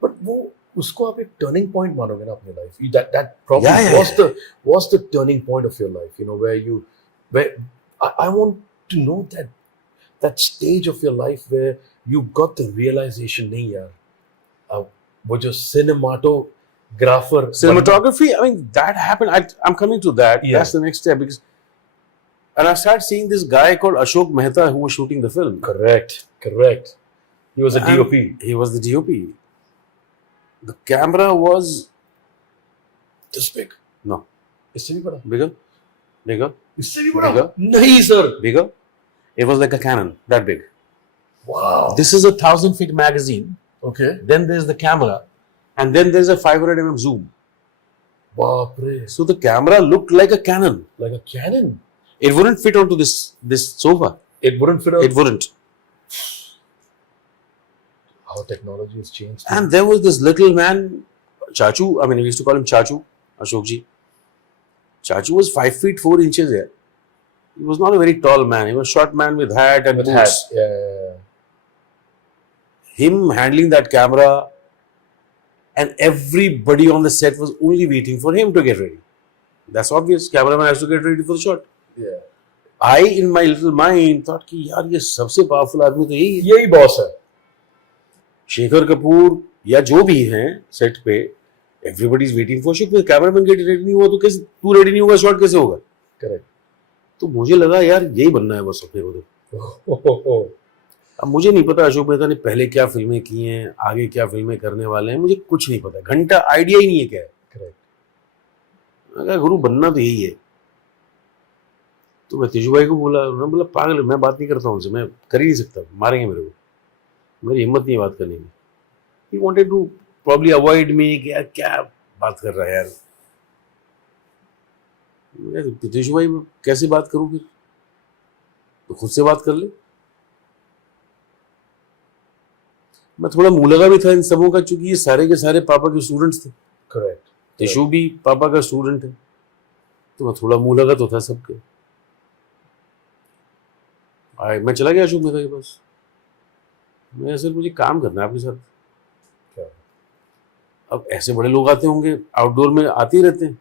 But वो उसको आप एक turning point मानोगे ना अपनी life. That probably was the turning point of your life. You know, where I want to know that stage of your life where you got the realization, नहीं यार, वो जो cinematography, I mean, that happened. I'm coming to that. Yeah. That's the next step. And I started seeing this guy called Ashok Mehta who was shooting the film. Correct. He was a DOP. He was the DOP. The camera was this big. No. इससे भी बड़ा. Bigger. इससे भी बड़ा. नहीं sir. Bigger. It was like a Canon, that big. Wow. This is a 1,000-feet magazine. Okay. Then there's the camera, and then there's a 500 mm zoom. Baapre. So the camera looked like a Canon. Like a Canon. It wouldn't fit onto this sofa. It wouldn't fit on. It wouldn't. How technology has changed. And there was this little man, Chachu. I mean, we used to call him Chachu, Ashokji. Chachu was 5 feet 4 inches here. He was not a very tall man. He was a short man with hat and boots. Hat. Yeah. Him handling that camera, and everybody on the set was only waiting for him to get ready. That's obvious. Cameraman has to get ready for the shot. Yeah. I, in my little mind, thought कि यार ये सबसे powerful आदमी तो यही boss है. शेखर कपूर या जो भी हैं सेट पे, everybody is waiting for shot. Cameraman get ready नहीं हुआ तो कैसे तू रेडी नहीं होगा, शॉट कैसे होगा? करेक्ट. तो मुझे लगा यार यही बनना है बस अपने को तो. अब मुझे नहीं पता अशोक मेहता ने पहले क्या फिल्में की हैं, आगे क्या फिल्में करने वाले हैं, मुझे कुछ नहीं पता. घंटा आइडिया ही नहीं है क्या है. करेक्ट. अगर गुरु बनना तो यही है. तो मैं तेजू भाई को बोला, उन्होंने बोला पागल मैं बात नहीं करता उनसे, मैं कर ही नहीं सकता, मारेंगे मेरे को, मेरी हिम्मत नहीं है बात करने की. He wanted to probably avoid me कि यार क्या बात कर रहा है यार. तेजू भाई कैसे बात करूं फिर, तो खुद से बात कर ले. मैं थोड़ा मुलगा भी था इन सबों का, चूंकि ये सारे के सारे पापा के स्टूडेंट्स थे. करेक्ट. तेजू भी पापा का स्टूडेंट है, तो मैं थोड़ा मुलगा तो था सबके. मैं चला गया अशोक मेहता के पास. मैं सर मुझे काम करना है आपके साथ. क्या? अब ऐसे बड़े लोग आते होंगे, आउटडोर में आते ही रहते हैं.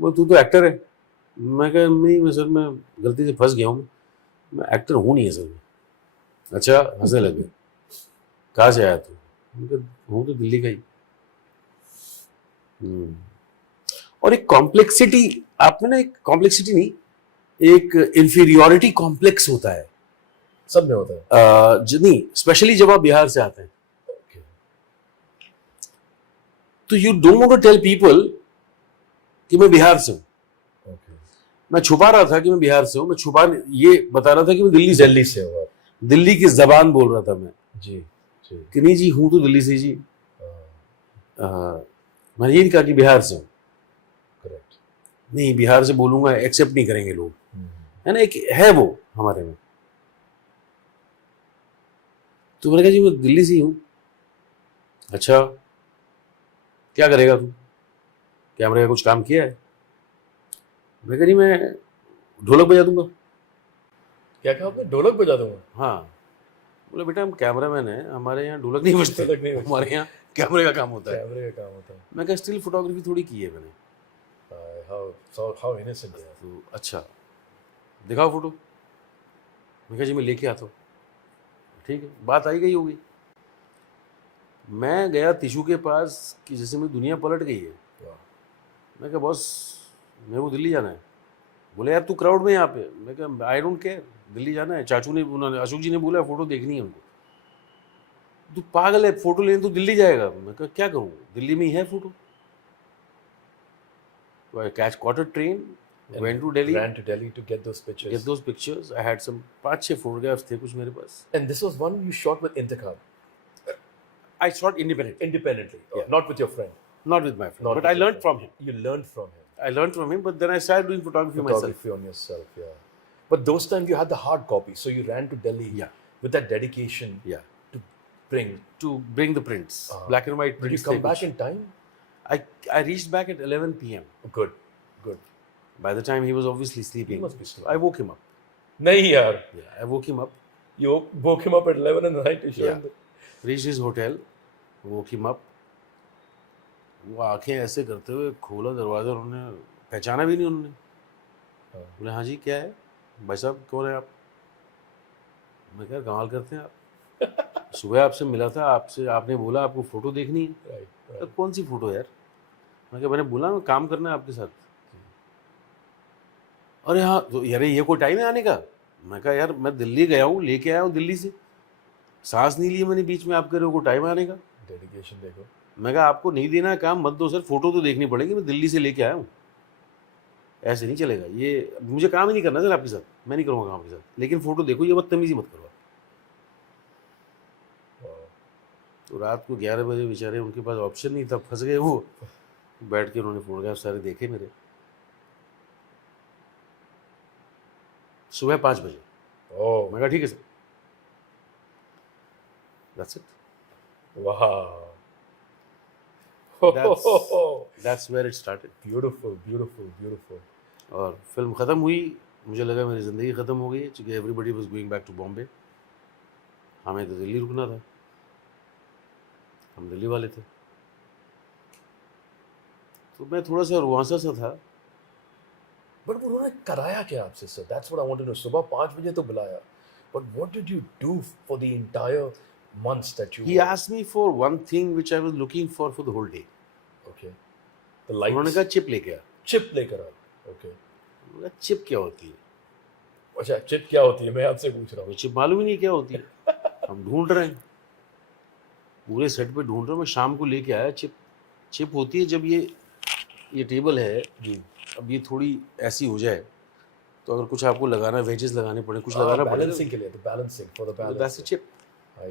वो तू तो एक्टर है. मैं कहा नहीं मैं सर मैं गलती से फंस गया हूँ, मैं एक्टर हूँ नहीं है सर. अच्छा हंसने लगे. कहाँ से आया तू? हूँ तो दिल्ली का ही. और एक कॉम्प्लेक्सिटी आप में ना, एक कॉम्प्लेक्सिटी नहीं, एक इंफीरियोरिटी कॉम्प्लेक्स होता है. सब में होता है. नहीं, स्पेशली जब आप बिहार से आते हैं. तो you don't want to tell people कि मैं बिहार से हूँ. मैं छुपा रहा था कि मैं बिहार से हूँ. मैं छुपा ये बता रहा था कि मैं दिल्ली से हूँ. दिल्ली की जबान बोल रहा था मैं. जी कि नहीं जी हूँ तो दिल्ली से जी. मैंने ये नहीं कहा कि बिहार से हूँ. करेक्ट. नहीं बिहार से बोलूंगा एक्सेप्ट नहीं करेंगे लोग, है ना. एक है वो हमारे में. तो मैंने कहा जी मैं दिल्ली से ही हूँ. अच्छा क्या करेगा तू, कैमरे का कुछ काम किया है? मैं कह रही मैं ढोलक बजा दूंगा. क्या कहा आपने? ढोलक बजा दूंगा. हाँ. बोले बेटा हम कैमरामैन हैं, हमारे यहाँ ढोलक नहीं बजते, हमारे यहाँ कैमरे का काम होता है. कैमरे का काम होता है. मैं कहा स्टिल फोटोग्राफी थोड़ी की है मैंने. हाउ इनोसेंट है. तो अच्छा दिखाओ फोटो. मैं कहा जी मैं लेके आता हूँ. ठीक है, बात आई गई होगी. मैं गया तिशू के पास कि जैसे मेरी दुनिया पलट गई है. मैं कहा बॉस मेरे को दिल्ली जाना है. बोले यार तू क्राउड में यहाँ पे. मैं कहा आई डोंट केयर, दिल्ली जाना है. चाचू ने, उन्होंने अशोक जी ने बोला फोटो देखनी है उनको. तू पागल है, फोटो लेने तू दिल्ली जाएगा. मैं कहा क्या करूँ, दिल्ली में ही है फोटो. तो I catch caught a train, went to Delhi. Ran to Delhi to get those pictures. Get those pictures. I had some 5-6 photographs थे कुछ मेरे पास. And this was one you shot with Intikhab. I shot independently. Yeah. Not with your friend. Not with my friend. But I learned from him. You learned from him. I learned from him, but then I started doing photography myself. On yourself, yeah. But those times you had the hard copy, so you ran to Delhi. Yeah. With that dedication. Yeah. To bring the prints, black and white prints. Did you come back in time? I reached back at 11 p.m. Good. By the time he was obviously sleeping. He must be sleeping. I woke him up. Nahi yaar. Yeah, I woke him up. You woke him up at 11 in the night to show him. Reach his hotel, woke him up. वो आंखें ऐसे करते हुए खोला दरवाज़ा, उन्होंने पहचाना भी नहीं उन्होंने। बोले हाँ जी क्या है भाई साहब, कौन है आप? मैं कहा कमाल करते हैं आप, सुबह आपसे मिला था, आपसे आपने बोला आपको फ़ोटो देखनी है। तो कौन सी फ़ोटो यार? मैं कहा मैंने बोला मैं काम करना है आपके साथ। अरे हाँ तो यार ये कोई टाइम है आने का? मैं कहा यार मैं दिल्ली गया हूँ, लेके आया हूँ दिल्ली से, सांस नहीं ली मैंने बीच में, आप कह रहे हो कोई टाइम है आने का? डेडिकेशन देखो। मैं कहा आपको नहीं देना है काम मत दो सर, फ़ोटो तो देखनी पड़ेगी, मैं दिल्ली से लेके आया हूँ, ऐसे नहीं चलेगा, ये मुझे काम ही नहीं करना सर आपके साथ, मैं नहीं करूँगा काम आपके साथ, लेकिन फ़ोटो देखो, ये बदतमीजी मत करो। तो रात को 11 बजे बेचारे, उनके पास ऑप्शन नहीं था, फंस गए वो, बैठ के उन्होंने फोटोग्राफ सारे देखे मेरे। सुबह 5 बजे मैं कहा ठीक है sir, that's it. Wow. That's where it started. Beautiful, beautiful, beautiful. और फिल्म ख़त्म हुई, मुझे लगा मेरी ज़िंदगी ख़त्म हो गई, क्योंकि everybody was going back to Bombay, हमें तो दिल्ली रुकना था, हम दिल्ली वाले थे। तो मैं थोड़ा सा रुआंसा सा था। But उन्होंने कराया क्या आपसे sir? That's what I want to know. सुबह 5 बजे तो बुलाया, but what did you do for the entire months that you He were? asked me for one thing which I was looking for the whole day. Okay. The उन्होंने lights. कहा chip लेके आ। Chip लेकर आए. Okay. मैंने कहा chip क्या होती है? अच्छा चिप क्या होती है मैं आपसे पूछ रहा हूँ. मुझे चिप मालूम ही नहीं क्या होती है, हम ढूंढ रहे हैं, पूरे सेट पे ढूंढ रहा हूँ, मैं शाम को लेके आया चिप। चिप होती है जब ये टेबल है जी. अब ये थोड़ी ऐसी हो जाए, तो अगर कुछ आपको लगाना, वेजेस लगाने पड़े, कुछ लगाना पड़ेगा, बैलेंसिंग के लिए, तो balancing for the that's balance. A chip.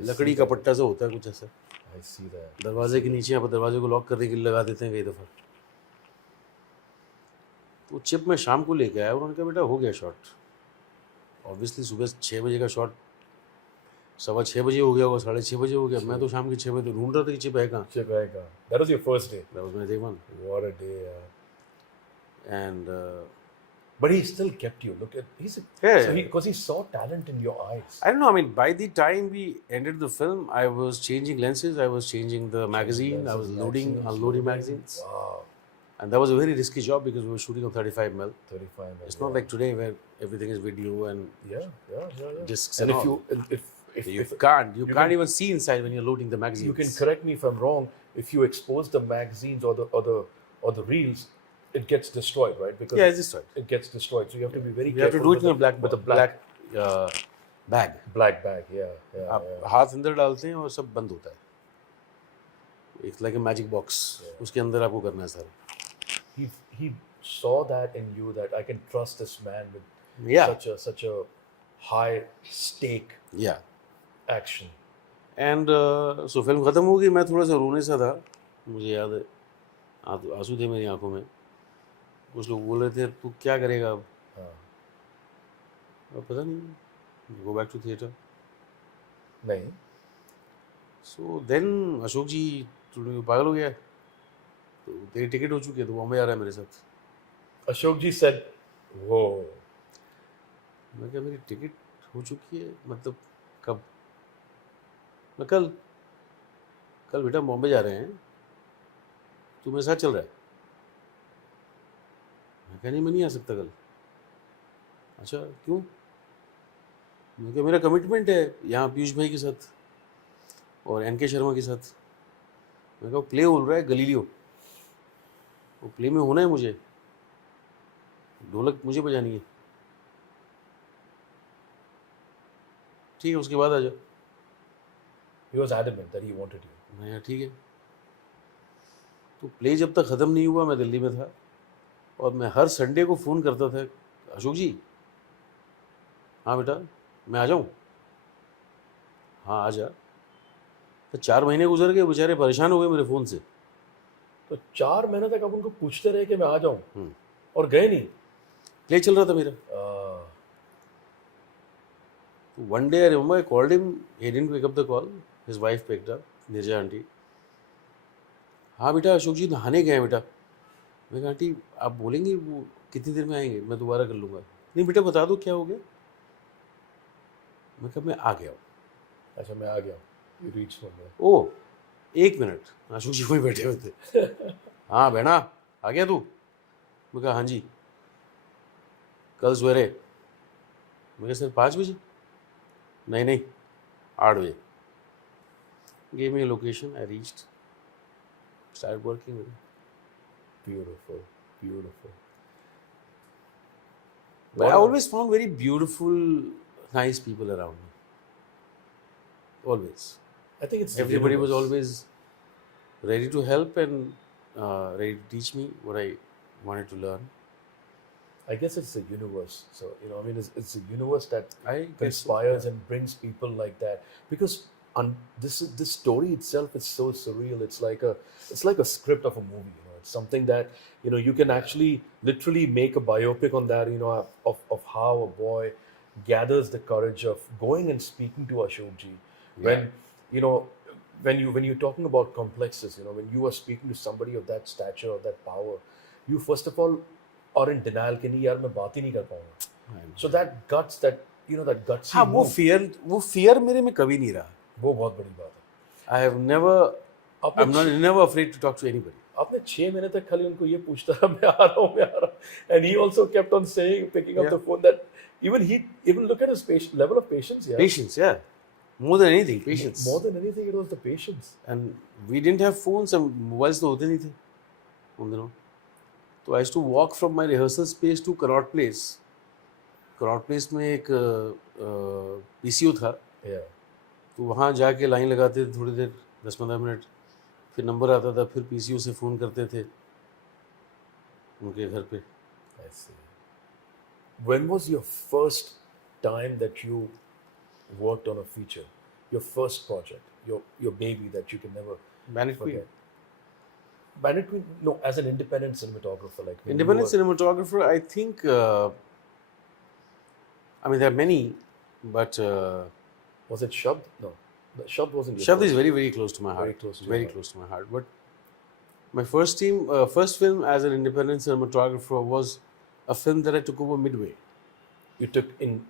लकड़ी का पट्टा सा होता है कुछ ऐसा, I see that. दरवाजे के नीचे यहाँ पर दरवाजे को लॉक करने के लिए लगा देते हैं कई दफ़ा। तो चिप मैं शाम को लेके आया, उन्होंने कहा बेटा हो गया शॉट। ऑब्वियसली सुबह 6 बजे का शॉट 6:15 बजे हो गया होगा, 6:30 बजे हो गया, मैं तो शाम के 6 बजे ढूंढ रहा था कि चिप है कहाँ। चिप है कहाँ? That was your first day. That was my day one. What a day. And But he still kept you. Look at Yeah. So because he saw talent in your eyes. I don't know, I mean, by the time we ended the film, I was changing lenses, I was changing the magazine, I was loading, unloading magazines. Wow. And that was a very risky job because we were shooting on 35mm. 35. It's not like today where everything is video and Yeah. discs And and if all. you if You if can't even see inside when you're loading the magazines. you can correct me if I'm wrong. If you expose the magazines or the reels, it gets destroyed, right? Because Yeah, it's destroyed. it gets destroyed. So you have to be very You have to careful. do it in a black with a black bag. black bag. Yeah. आप हाथ अंदर डालते हैं और सब बंद होता है, it's like a magic box, उसके अंदर आपको करना है सारा। He saw that in you, that I can trust this man with Yeah. such a high stake Yeah. action. And so film ख़त्म हो गई, मैं थोड़ा सा रोने सा था, मुझे याद है, आंसू थे मेरी आंखों में। कुछ लोग बोल रहे थे तू क्या करेगा अब? अब पता नहीं, गो बैक टू थिएटर। नहीं. सो देन अशोक जी तू पागल हो गया है, तो तेरी टिकट हो चुकी है, तो बॉम्बे आ रहा है मेरे साथ। Ashok ji said, "Whoa." मैं क्या मेरी टिकट हो चुकी है मतलब कब? मैं कल बेटा बॉम्बे जा रहे हैं, तू मेरे साथ चल रहा है? मैं क्या नहीं, मैं नहीं आ सकता कल। अच्छा क्यों? मैं क्या मेरा कमिटमेंट है यहाँ पीयूष भाई के साथ और एन के शर्मा के साथ। मैं कहा प्ले हो रहा है गलीलियो, वो प्ले में होना है मुझे, ढोलक मुझे बजानी है। ठीक है उसके बाद आ जाओ। He was adamant that he wanted you. मैं यहाँ ठीक है। तो प्ले जब तक ख़त्म नहीं हुआ मैं दिल्ली में था, और मैं हर संडे को फ़ोन करता था, अशोक जी हाँ बेटा मैं आ जाऊँ? हाँ आ जा। तो 4 महीने गुजर गए, बेचारे परेशान हो गए मेरे फ़ोन से। तो 4 महीने तक आप उनको पूछते रहे कि मैं आ जाऊँ, और गए नहीं। प्ले चल रहा था मेरा। One day I remember I called him, he didn't pick up the call, his wife picked up, Nirja aunty. हाँ बेटा अशोक जी नहाने गए हैं बेटा। मैं कहा आंटी आप बोलेंगे वो कितनी देर में आएंगे, मैं दोबारा कर लूँगा। नहीं बेटा बता दो क्या हो गया। मैं कहा मैं आ गया हूँ। अच्छा मैं आ गया। You reached from there. ओ 1 मिनट, अशोक जी वहीं बैठे हुए थे. हाँ बहना, आ गया तू? मैं कहा हाँ जी. कल सवेरे? मैं कहा सर 5 बजे? नहीं नहीं, 8 बजे. Gave me a location. I reached. Started working with him. Beautiful, beautiful. But I always found very beautiful, nice people around me. Always. I think it's Everybody was universe. always ready to help and ready to teach me what I wanted to learn. I guess it's the universe. So I mean, it's the universe that I guess conspires and brings people like that. Because this story itself is so surreal. It's like a script of a movie. It's something that you can actually literally make a biopic on that. Of how a boy gathers the courage of going and speaking to Ashok ji when you know when you're talking about complexes. When you are speaking to somebody of that stature or that power, you first of all are in denial कि नहीं यार मैं बात ही नहीं कर पाऊंगा. So that guts, that gutsy हाँ move, वो fear मेरे में कभी नहीं रहा. वो बहुत बड़ी बात है. I have never, आपने I'm never afraid to talk to anybody. आपने 6 महीने तक खाली उनको ये पूछता रहा मैं आ रहा हूँ. And he also kept on saying, picking up the phone, that even look at his level of patience. Patience, yeah. More than anything, patience. More than anything, it was the patience. And we didn't have phones, and mobiles तो होते नहीं थे उन दिनों. तो I used to walk from my rehearsal space to Connaught Place. Connaught Place में एक PCO था. Yeah. तो वहाँ जाके लाइन लगाते थे थोड़ी देर, 10-15 मिनट. फिर नंबर आता था, फिर PCO से फ़ोन करते थे उनके घर पे. I see. When was your first time that you worked on a feature? Your first project, your baby that you can never Bandit forget. Queen. Bandit Queen, no, as an independent cinematographer, like when Independent you cinematographer, I think. I mean, there are many, but was it Shabd? No, Shabd wasn't. Your Shabd first. is very, very close to my heart. Very close to your Very heart. close to my heart. But my first film as an independent cinematographer was a film that I took over midway. You took in.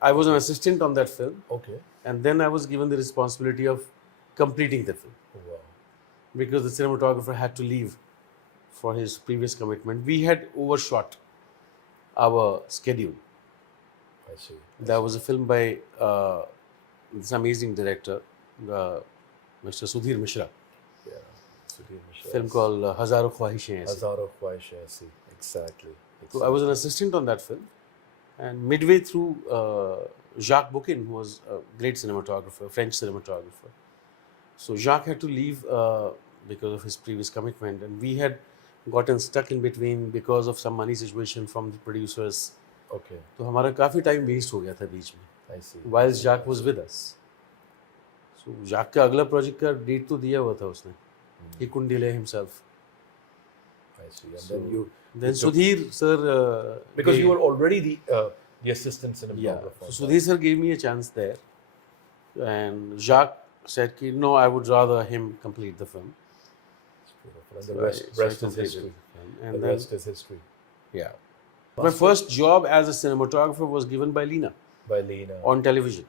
I was an assistant on that film, Okay. and then I was given the responsibility of completing the film Wow. because the cinematographer had to leave for his previous commitment. We had overshot our schedule. I see. There was a film by this amazing director, Mr. Sudhir Mishra. Yeah. Sudhir Mishra. Film called Hazaro Khwahishein Aisi. Hazaro Khwahishein Aisi. Exactly. So I was an assistant on that film, and midway through, Jacques Bouquin, who was a great cinematographer, French cinematographer. So Jacques had to leave because of his previous commitment, and we had gotten stuck in between because of some money situation from the producers. Okay. तो हमारा काफ़ी time waste हो गया था बीच में. I see. While Jacques was with us. So Jacques का अगला project का डेट तो दिया हुआ था उसने. He couldn't delay himself. I see. And then Sudhir sir, because you were already the assistant cinematographer. So Sudhir sir gave me a chance there, and Jacques said, "No, I would rather him complete the film." And the rest is history. And the rest is history. Yeah. My first job as a cinematographer was given by Lina. By Lina. On television.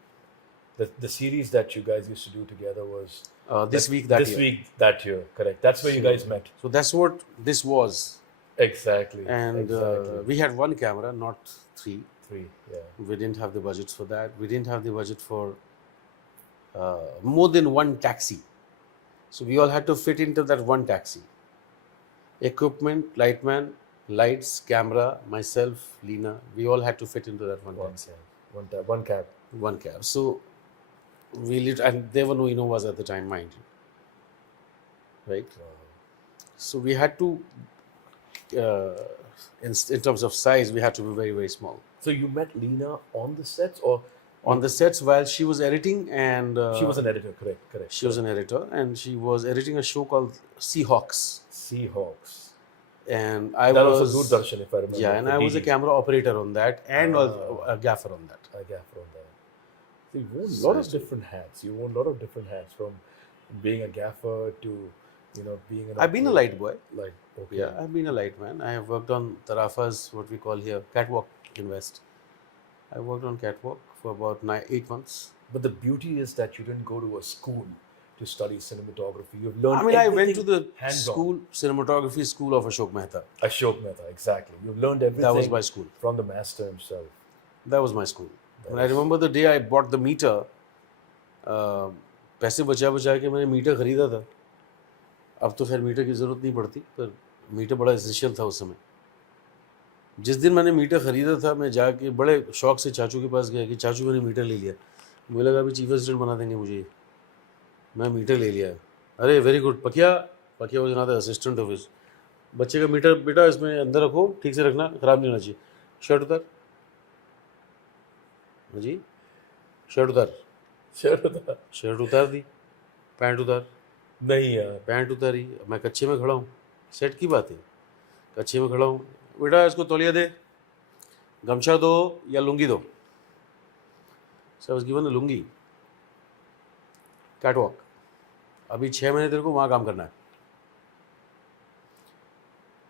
The series that you guys used to do together was This Week That Year. Correct. That's where you guys met. So that's what this was. Exactly. And we had one camera, not three. Yeah. We didn't have the budgets for that. We didn't have the budget for more than one taxi. So we all had to fit into that one taxi. Equipment, lightman, lights, camera, myself, Lina, we all had to fit into that one taxi. One cab. So we lit, and there were no Innovas at the time, mind you. Right? So we had to, in terms of size, we had to be very, very small. So you met Lina on the sets or? On the sets while she was editing, and she was an editor, correct. She was an editor, and she was editing a show called Seahawks. That And was a Doordarshan, if I remember. Yeah, and I was a camera operator on that, and a gaffer on that. So you wore a lot of different hats. From being a gaffer to, being an. I've been a light boy. Okay. Yeah, I've been a light man. I have worked on Tarafas, what we call here, catwalk in West. I worked on catwalk for about 8 months. But the beauty is that you didn't go to a school to study cinematography. You've learned I mean, I went everything to the hands-on. school, cinematography school of Ashok Mehta. Ashok Mehta, exactly. You've learned That was everything my school. from the master himself. That was my school. And I is- remember the day I bought the meter. पैसे बचा बचा के मैंने metre ख़रीदा था. अब तो खैर मीटर की ज़रूरत नहीं पड़ती, पर मीटर बड़ा एसेंशियल था उस समय. जिस दिन मैंने मीटर ख़रीदा था, मैं जाके बड़े शौक से चाचू के पास गया कि चाचू मैंने मीटर ले लिया. मुझे लगा अभी चीफ असिस्टेंट बना देंगे मुझे. मैं मीटर ले लिया. अरे very good. Pakiya was not the assistant of his. बच्चे का मीटर बेटा इसमें अंदर रखो, ठीक से रखना, ख़राब नहीं होना चाहिए. शर्ट उतार. हाँ जी, शर्ट उतार. शर्ट उतार दी. पैंट उतार. नहीं यार. पैंट उतारी. मैं कच्चे में खड़ा हूँ. सेट की बात है, कच्चे में खड़ा हूँ. बेटा इसको तौलिया दे, गमछा दो या लुंगी दो. Sir was given a lungi. Catwalk. अभी 6 महीने तेरे को वहाँ काम करना है.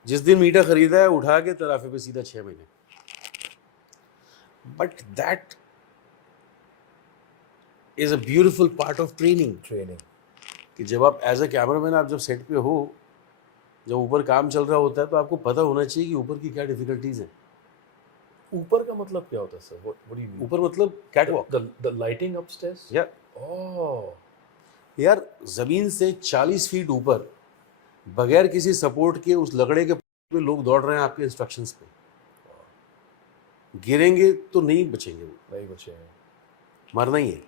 जिस दिन मीटर खरीदा है उठा के तराफे पे सीधा 6 महीने. But that is a beautiful part of training. कि जब आप एज अ कैमरामैन आप जब सेट पे हो, जब ऊपर काम चल रहा होता है, तो आपको पता होना चाहिए कि ऊपर की क्या डिफिकल्टीज हैं. ऊपर का मतलब क्या होता है sir? What do you mean? ऊपर मतलब कैटवॉक. The lighting upstairs? या Oh. यार ज़मीन से 40 फीट ऊपर बगैर किसी सपोर्ट के उस लकड़े के पे लोग दौड़ रहे हैं आपके इंस्ट्रक्शंस पे. गिरेंगे तो नहीं बचेंगे, वो नहीं बचेंगे. मरना ही है.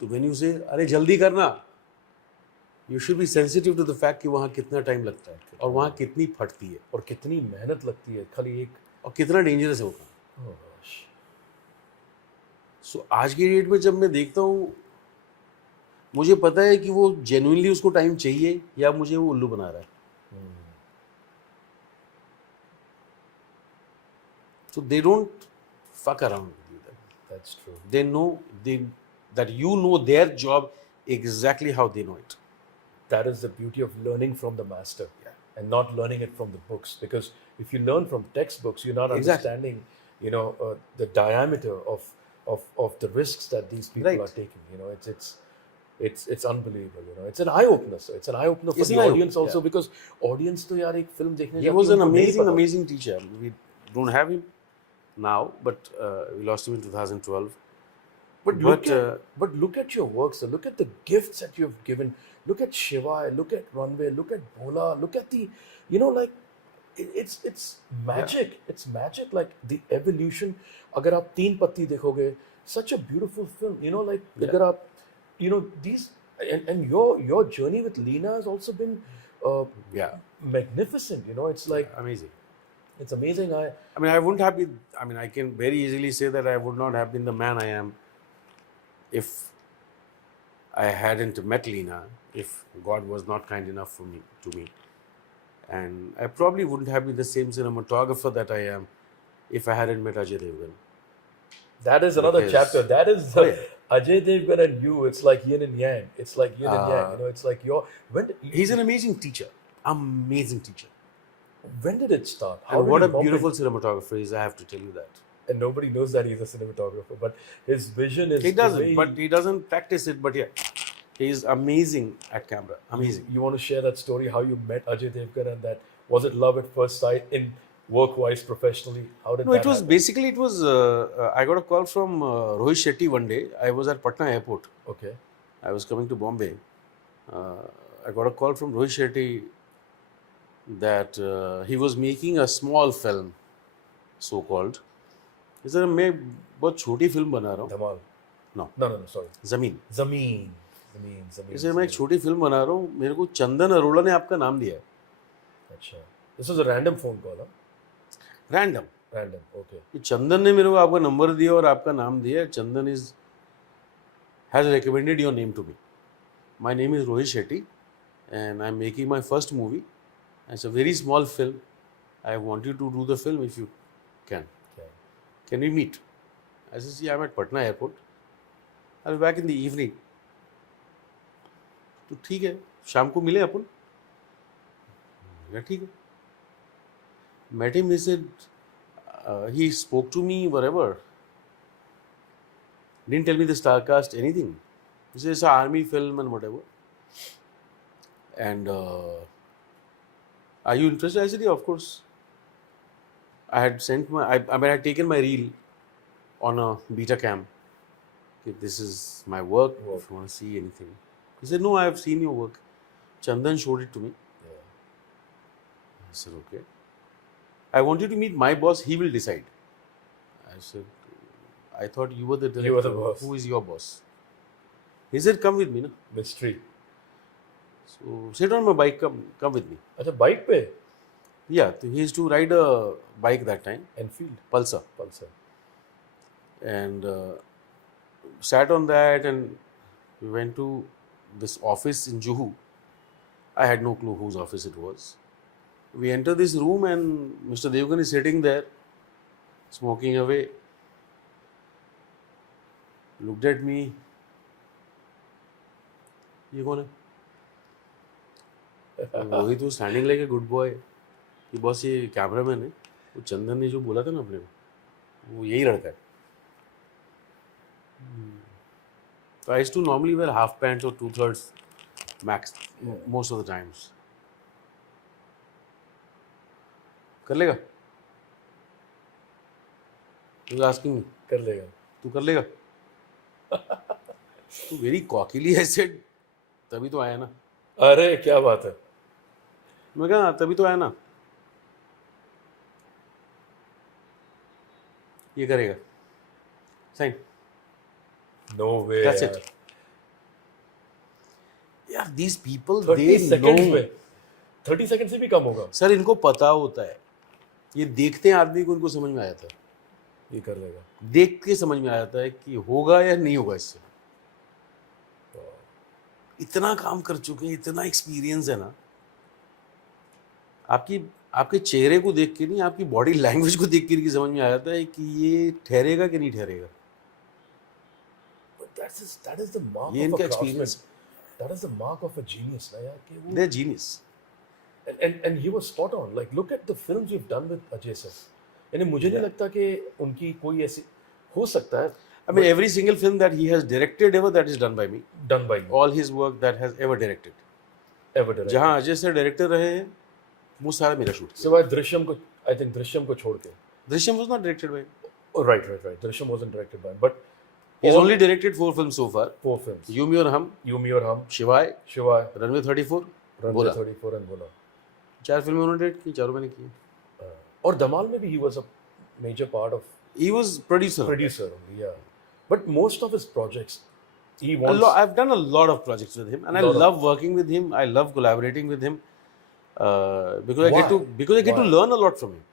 तो व्हेन यू से अरे जल्दी करना, you should be sensitive to the fact कि वहाँ कितना टाइम लगता है और वहाँ कितनी फटती है और कितनी मेहनत लगती है खाली एक. और कितना डेंजरस है वो काम. Oh gosh. सो आज की डेट में जब मैं देखता हूँ, मुझे पता है कि वो जेन्युइनली उसको टाइम चाहिए या मुझे वो उल्लू बना रहा है. So they don't fuck around with you. That's true. They know that you know their job exactly how they know it. That is the beauty of learning from the master, and not learning it from the books. Because if you learn from textbooks, you're not Exactly. understanding, the diameter of the risks that these people Right. are taking. It's unbelievable. It's an eye opener, sir. It's an eye opener for It's the an eye audience opener, also, because audience to yaar ek film dekhne He jaate was an unko nahi pata. amazing teacher. We don't have him now, but we lost him in 2012. But look at your work, sir. Look at the gifts that you've given. Look at Shiva. Look at Runway. Look at Bola. Look at the, like, it's magic. It's magic. Like the evolution. अगर आप तीन पत्ती देखोगे, such a beautiful film. Like अगर आप, these and your journey with Leena has also been magnificent. It's like Amazing. it's amazing. I mean, I wouldn't have been. I mean, I can very easily say that I would not have been the man I am if I hadn't met Leena, if God was not kind enough to me. And I probably wouldn't have been the same cinematographer that I am if I hadn't met Ajay Devgan. That is another Because- chapter. That is Ajay Devgan and you. It's like yin and yang. It's like yin and yang. It's like He's an amazing teacher. Amazing teacher. when did it start? And what a did Bombay- beautiful cinematographer he is, I have to tell you that. And nobody knows that he's a cinematographer, but his vision is. He the doesn't, way but he doesn't practice it, but yeah. He is amazing at camera. Amazing. You want to share that story? How you met Ajay Devgan, and that was it love at first sight in work-wise, professionally? How did No, that it was happen? basically, I got a call from Rohit Shetty one day. I was at Patna airport. Okay. I was coming to Bombay. I got a call from Rohit Shetty that he was making a small film, so-called. He said, मैं बहुत छोटी film बना रहा हूँ. Dhamal. No. No, sorry. ज़मीन. Zameen. इसे मैं एक छोटी फिल्म बना रहा हूँ. मेरे को चंदन अरोड़ा ने आपका नाम दिया है. Achha. This was a random phone call, huh? Random. Random. Okay. कि चंदन ने मेरे को आपका नंबर दिया और आपका नाम दिया. चंदन has recommended your name to me. My name is Rohit Shetty and I'm making my first movie. It's a very small film. I want you to do the film if you can. Okay. Can we meet? I said, see, I'm at Patna airport. I'll be back in the evening. तो ठीक है, शाम को मिले अपन. ठीक है. Met him, he said, he spoke to me whatever. Didn't tell me the star cast, anything. He said it's an army film and whatever. And are you interested? I said, yeah, of course. I had sent my, I mean, I had taken my reel on a beta cam. Okay, this is my work. If you want to see anything. He said, no, I have seen your work. Chandan showed it to me. I said, okay. I want you to meet my boss. He will decide. I said, I thought you were the director. You were the boss. Who is your boss? He said, come with me. Na? Mystery. So sit on my bike. Come with me. अच्छा bike पे? Yeah, so he used to ride a bike that time. Enfield. Pulsar. And sat on that, and we went to this office in Juhu. I had no clue whose office it was. We enter this room and Mr. Devgan is sitting there, smoking away. Looked at me. ये कौन है? वही तो standing like a good boy. कि boss ये cameraman है. वो चंदन ने जो बोला था ना अपने को, वो यही लड़का है. So I used to normally wear half pants or 2/3 max most of the times. कर लेगा? He was asking me. कर लेगा. तू कर लेगा? तू very cockily I said, तभी तो आया ना. अरे क्या बात है. मैं कहा तभी तो आया ना. ये करेगा. Sign. No way. That's यार. it. यार these people 30 they seconds know. में 30 सेकंड से भी कम होगा. सर इनको पता होता है. ये देखते हैं आदमी को, उनको समझ में आ जाता है. ये कर लेगा. देख के समझ में आ जाता है कि होगा या नहीं होगा इससे. इतना काम कर चुके हैं, इतना एक्सपीरियंस है ना. आपके चेहरे को देख के नहीं, आपकी बॉडी लैंग्वेज को देख के नहीं समझ में आ जाता है कि ये ठहरेगा कि नहीं ठहरेगा. That is the mark ये of इनका a craftsman. Experience. That is the mark of a genius ना यार कि वो. They're genius. And he was spot on. Like look at the films you've done with Ajay sir. यानी मुझे नहीं लगता कि उनकी कोई ऐसी हो सकता है. I mean, every single film that he has directed ever, that is done by me. Done by you. All his work that has ever directed. Ever directed. जहाँ अजय सर डायरेक्टर रहे हैं, वो सारा मेरा शूट किया. सिवाय दृश्यम को, I think दृश्यम को छोड़ के. Drishyam was not directed by him. Oh, right. Drishyam wasn't directed by him, but He's only directed 4 films so far. 4 films. You Me और हम, You Me और हम, शिवाय, शिवाय, रनवे 34, Runway बोला. 34 and बोला. 4 फिल्में उन्होंने डायरेक्ट की, चारों मैंने की. और धमाल में भी he was a major part of He was producer. only, yeah. But most of his projects, he wants. I've done a lot of projects with him, and I love working with him. I love collaborating with him because I get to learn a lot from him.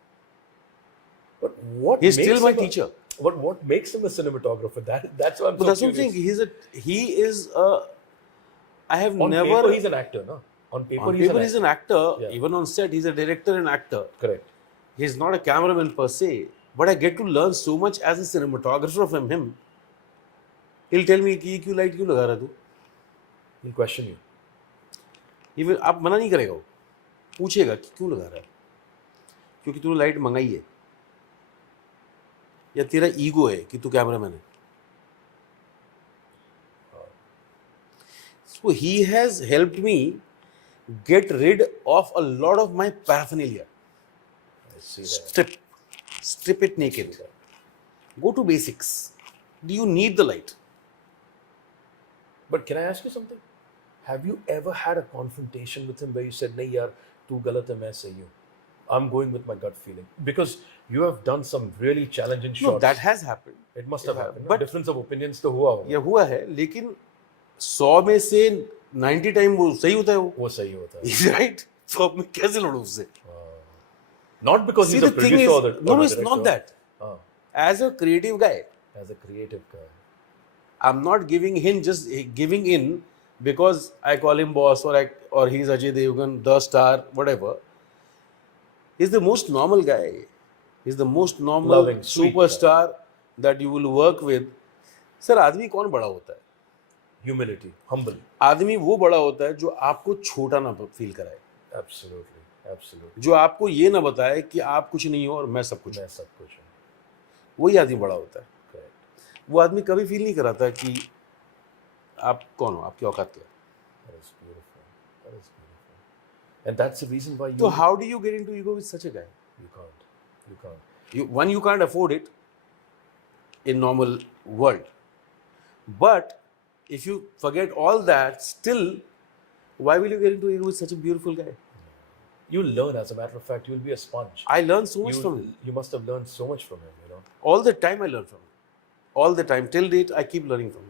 But what He's makes still my him teacher. But what makes him a cinematographer? That's what I'm But so that's what I'm saying. curious. He is a. I have On never. paper, he's an actor, no? On paper, he's an actor. Yeah. Even on set, he's a director and actor. Correct. He's not a cameraman per se, but I get to learn so much as a cinematographer from him. He'll tell me कि क्यों light क्यों लगा रहा तू. He'll question you. Even आप मना नहीं करेगा, वो पूछेगा कि क्यों लगा रहा है. क्योंकि तूने लाइट मंगाई है, या तेरा ईगो है कि तू कैमरामैन है. So he has helped me get rid of a lot of my paraphernalia. I see that. Strip it naked. Go to basics. Do you need the light? But can I ask you something? Have you ever had a confrontation with him where you said, "नहीं यार, तू गलत है, मैं सही हूँ. I'm going with my gut feeling." Because you have done some really challenging shots. No, that has happened. It must have happened. But difference of opinions तो हुआ होगा. ये हुआ है, लेकिन 100 में से 90 टाइम वो सही होता है. वो सही होता है. Right? तो अब मैं कैसे लड़ूं उससे? Not because he's a the thing producer is, or the no, it's director. not that. As a creative guy, As a creative guy. I'm not giving in because I call him boss or he's Ajay Devgan, the star, whatever. He's the most normal guy. He's the most normal Loving, sweet superstar that you will work with. Sir आदमी कौन बड़ा होता है? Humility, humble. आदमी वो बड़ा होता है जो आपको छोटा ना फील कराए. Absolutely. जो आपको ये ना बताए कि आप कुछ नहीं हो और मैं सब कुछ. मैं सब कुछ हूँ. वही आदमी बड़ा होता है. वो आदमी कभी फील नहीं कराता कि आप कौन हो, आपकी औकात क्या है. That is beautiful. That is beautiful. And that's the reason why So how do you get into ego with such a guy? you can't. You can't. You can't afford it in normal world. But if you forget all that, still, why will you get into ego with such a beautiful guy? You'll learn, as a matter of fact, you'll be a sponge. I learned so much from him. You must have learned so much from him, you know. All the time I learn from him. All the time. Till date, I keep learning from him.